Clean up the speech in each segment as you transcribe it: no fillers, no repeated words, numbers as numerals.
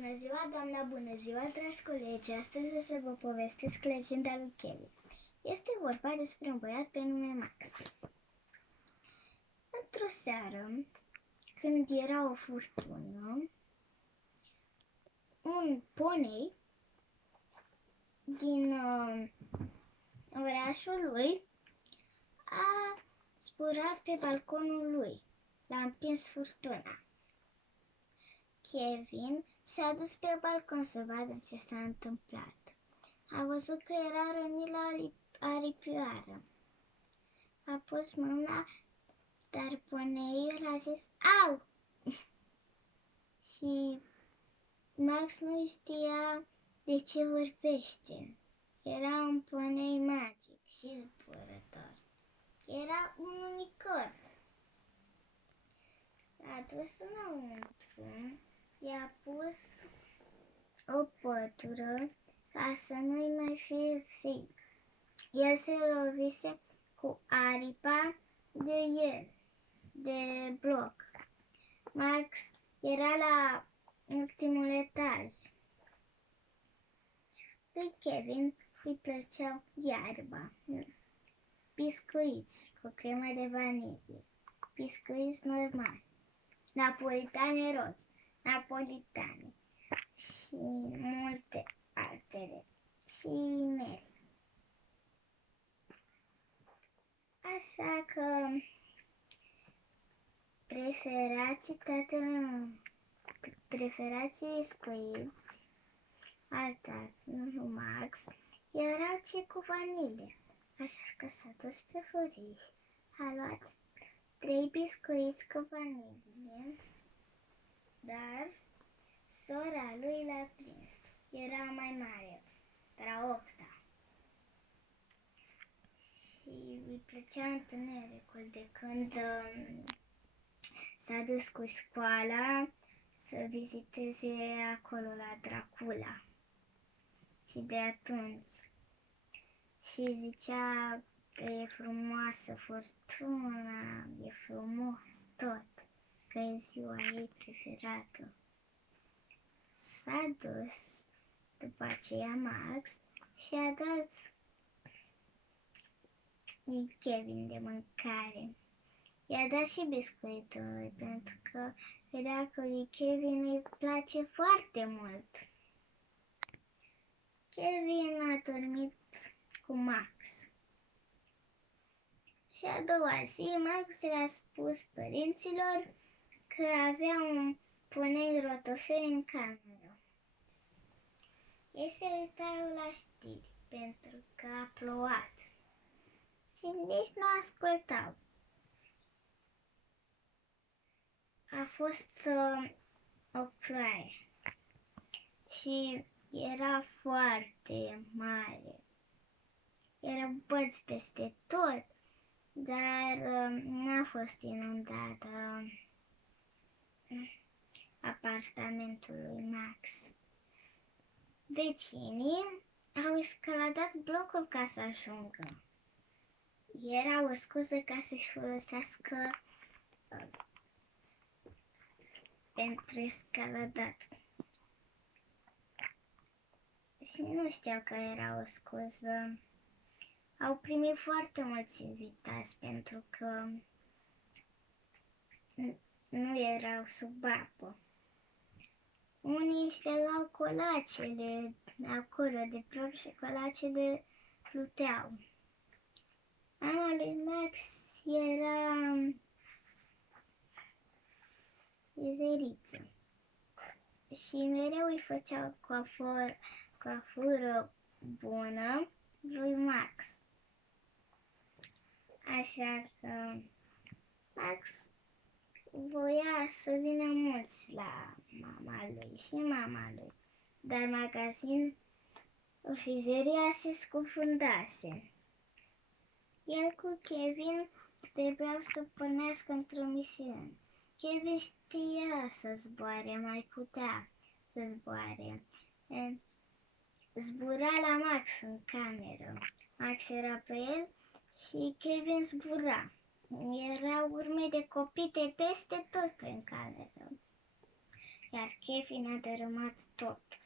Bună ziua, doamna, bună ziua, dragi colegi! Astăzi o să vă povestesc legenda lui Kevin. Este vorba despre un băiat pe nume Max. Într-o seară, când era o furtună, un ponei din orașul lui a zburat pe balconul lui. L-a împins furtuna. Kevin s-a dus pe balcon să vadă ce s-a întâmplat. A văzut că era rănit la aripioară. A pus mâna, dar poneiul a zis au! Și Max nu știa de ce vorbește. Era un ponei magic și zburător. Era un unicorn. L-a dus înăuntru, i-a pus o pătură ca să nu-i mai fie frig. El se lovise cu aripa de el, de bloc. Max era la ultimul etaj. Lui Kevin îi plăceau iarba, biscuiți cu cremă de vanilie, biscuiți normali, napolitane roz, napolitane și multe altele și mere. Așa că preferații biscuiți al tatălui Max erau cei cu vanilie. Așa că s-a dus pe furiș, a luat 3 biscuiți cu vanilie, dar sora lui l-a prins. Era mai mare, era 8-a. Și îi plăcea întunericul de când s-a dus cu școala să viziteze acolo la Dracula. Și de atunci. Și zicea că e frumoasă furtuna, e frumos tot, că e ziua ei preferată. S-a dus după aceea Max și a dat lui Kevin de mâncare. I-a dat și biscuitului pentru că vedea că lui Kevin îi place foarte mult. Kevin a dormit cu Max. Și a doua zi, Max le-a spus părinților că avea un ponei rotofei în cameră. Ei se uitau la știri pentru că a plouat și nici nu ascultau. A fost o ploaie și era foarte mare. Erau băți peste tot, dar n-a fost inundată apartamentul lui Max. Vecinii au escaladat blocul ca să ajungă. Era o scuză ca să-și folosească pentru escaladat. Și nu știau că era o scuză. Au primit foarte mulți invitați pentru că nu erau sub apă. Unii își legau colacele acolo de bloc și colacele pluteau. Mama lui Max era mizeriță și mereu îi făceau coafură bună lui Max. Așa că Max voia să vină mulți la mama lui și mama lui, dar magazin frizeria se scufundase. El cu Kevin trebuiau să pornească într-o misiune. Kevin știa să zboare, mai putea să zboare. Zbura la Max în cameră. Max era pe el și Kevin zbura. Erau urme de copite peste tot prin cameră. iar Kevin a dărâmat totul.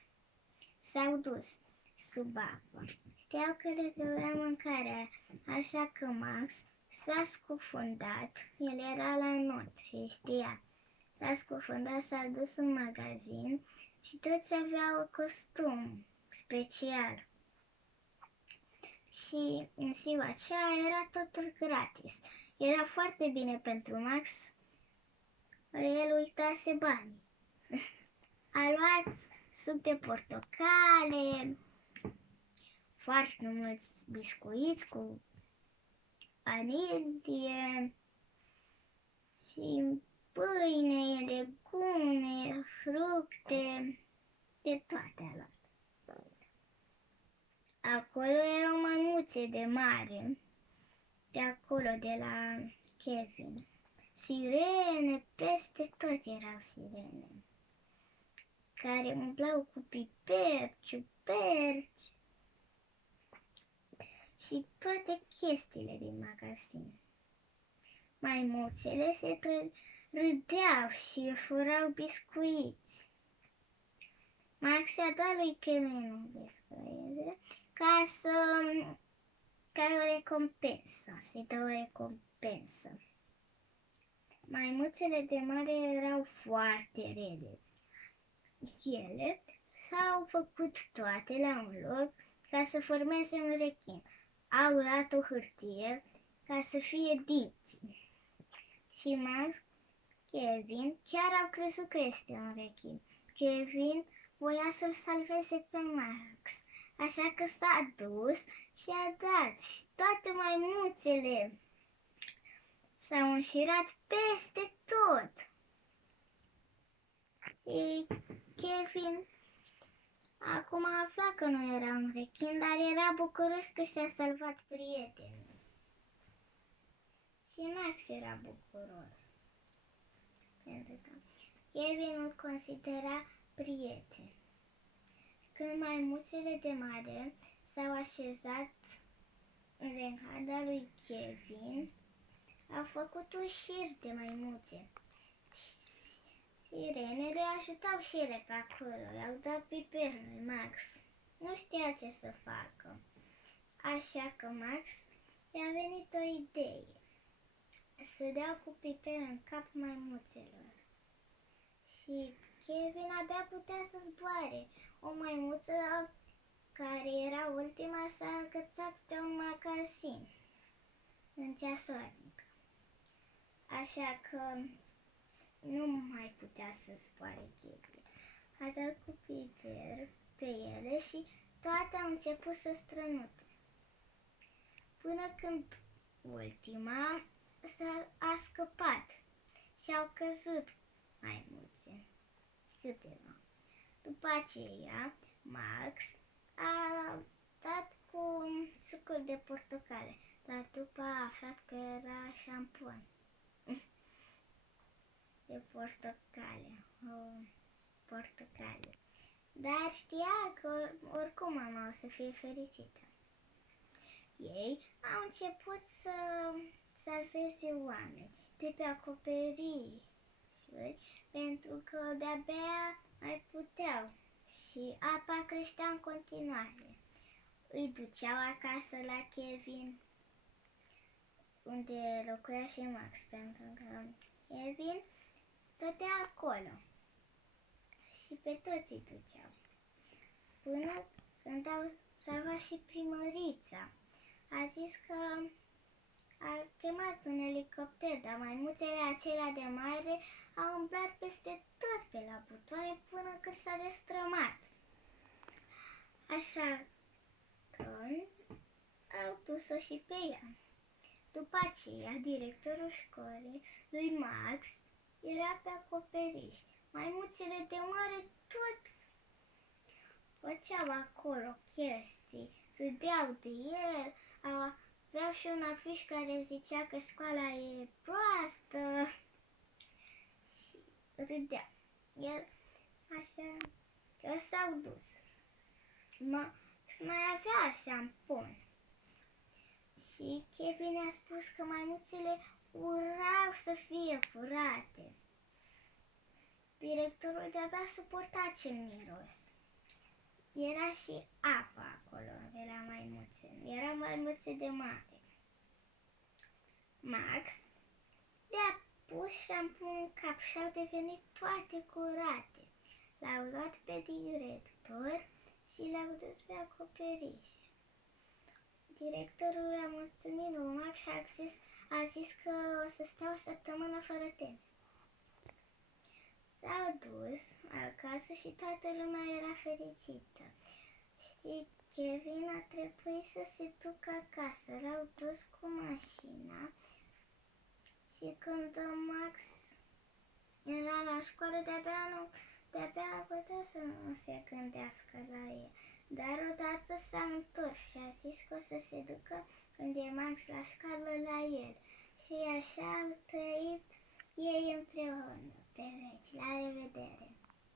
S-au dus sub apă. Știau că le trebuia mâncarea, așa că Max s-a scufundat. El era la not și știa. S-a scufundat, s-a dus în magazin și toți aveau costum special. Și în ziua aceea era totul gratis. Era foarte bine pentru Max. El uitase banii. A luat suc de portocale, foarte mulți biscuiți cu vanilie și pâine, legume, fructe, de toate a luat. Acolo erau maimuțe de mare, de acolo, de la Kevin. Sirene, peste tot erau sirene, care umblau cu piper, ciuperci și toate chestiile din magazin. Maimuțele se râdeau și furau biscuiți. Max i-a dat lui Kevin un biscuit ca o recompensă, să-i dă o recompensă. Maimuțele de mare erau foarte rele. Ele s-au făcut toate la un loc ca să formeze un rechin. Au luat o hârtie ca să fie dinții. Și Max, Kevin, chiar au crezut că este un rechin. Kevin voia să-l salveze pe Max, așa că s-a dus și a dat. Și toate maimuțele s-au înșirat peste tot. Și Kevin acum a aflat că nu era un rechin, dar era bucuros că și-a salvat prietenul. Și Max era bucuros, pentru că Kevin îl considera prieten. Când maimuțele de mare s-au așezat în hada lui Kevin, a făcut un șir de maimuțe. Sirenele ajutau și ele pe acolo, i-au dat piper lui Max. Nu știa ce să facă, așa că Max i-a venit o idee. Să dea cu piper în cap maimuțelor. Și Kevin abia putea să zboare. O maimuță care era ultima s-a agățat de un magazin în ceasornic. Așa că nu mai putea să zboare Kevin. A dat cu piper pe ele și toate au început să strănute. Până când ultima a scăpat și au căzut maimuțe. Câteva. După aceea, Max a dat cu sucul de portocale, dar după a aflat că era șampon de portocale. Dar știa că oricum mama o să fie fericită. Ei au început să salveze oameni de pe acoperișuri, pentru că de-abia mai puteau și apa creștea în continuare. Îi duceau acasă la Kevin, unde locuia și Max, pentru că Kevin stătea acolo și pe toți îi duceau. Până când au salvat și primărița. A zis că a chemat un elicopter, dar maimuțele acelea de mare au umblat peste tot pe la butoane până când s-a destrămat. Așa că au dus-o și pe ea. După aceea, directorul școlii lui Max era pe acoperiș. Maimuțele de mare tot făceau acolo chestii, râdeau de el, aveau și un afiș care zicea că școala e proastă și râdeau. El așa că s-au dus. Mai avea șampon. Și Kevin a spus că maimuțele urau să fie furate. Directorul de-abia suporta ce miros. Era și apă acolo, era maimuțe. Era maimuțe de mare. Max le-a pus șampun în cap și au devenit toate curate. L-au luat pe director și l-au dus pe acoperiș. Directorul a mulțumit lui Max și a zis că o să stea o săptămână fără teme. S-au dus acasă și toată lumea era fericită. Și Kevin a trebuit să se ducă acasă. L-au dus cu mașina și când Max era la școală, de-abia putea să nu se gândească la el. Dar odată s-a întors și a zis că o să se ducă când e Max la școală la el. Și așa au trăit ei împreună pe veci. La revedere!